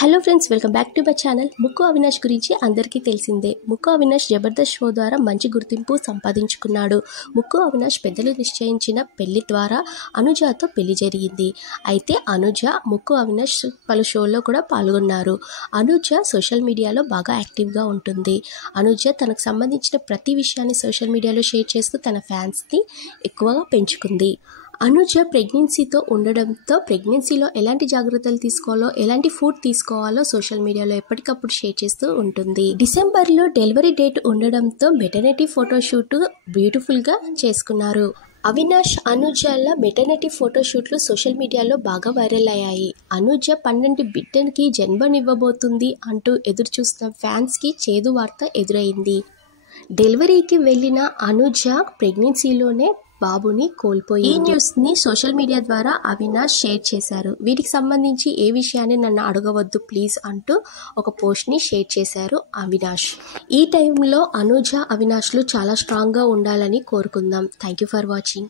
Hello friends, welcome back to my channel. ముక్కు అవినాష్ గురించి అందరికీ తెలిసిందే. ముక్కు అవినాష్ జబర్దస్త్ షో ద్వారా మంచి గుర్తింపు సంపాదించుకున్నాడు. ముక్కు అవినాష్ పెద్దలు నిశ్చయించిన పెళ్లి ద్వారా అనుజతో పెళ్లి జరిగింది. అయితే అనుజ, ముక్కు అవినాష్ పలు షోల్లో కూడా పాల్గొన్నారు. అనుజ సోషల్ మీడియాలో బాగా యాక్టివ్గా ఉంటుంది. అనుజ తనకు సంబంధించిన ప్రతి విషయాన్ని సోషల్ మీడియాలో షేర్ చేస్తూ తన ఫ్యాన్స్ని ఎక్కువగా పెంచుకుంది. అనుజ ప్రెగ్నెన్సీతో ఉండడంతో ప్రెగ్నెన్సీలో ఎలాంటి జాగ్రత్తలు తీసుకోవాలో, ఎలాంటి ఫుడ్ తీసుకోవాలో సోషల్ మీడియాలో ఎప్పటికప్పుడు షేర్ చేస్తూ ఉంటుంది. డిసెంబర్లో డెలివరీ డేట్ ఉండడంతో మెటర్నిటీ ఫోటోషూట్ బ్యూటిఫుల్గా చేసుకున్నారు. అవినాష్, అనుజల మెటర్నిటీ ఫోటోషూట్లు సోషల్ మీడియాలో బాగా వైరల్ అయ్యాయి. అనుజ 12 బిడ్డకి జన్మనివ్వబోతుంది అంటూ ఎదురు చూస్తున్న ఫ్యాన్స్కి చేదు వార్త ఎదురైంది. డెలివరీకి వెళ్ళిన అనుజ ప్రెగ్నెన్సీలోనే బాబుని కోల్పోయి ఈ న్యూస్ని సోషల్ మీడియా ద్వారా అవినాష్ షేర్ చేశారు. వీటికి సంబంధించి ఏ విషయాన్ని నన్ను అడగవద్దు ప్లీజ్ అంటూ ఒక పోస్ట్ని షేర్ చేశారు అవినాష్. ఈ టైంలో అనుజ, అవినాష్లు చాలా స్ట్రాంగ్గా ఉండాలని కోరుకుందాం. Thank you for watching.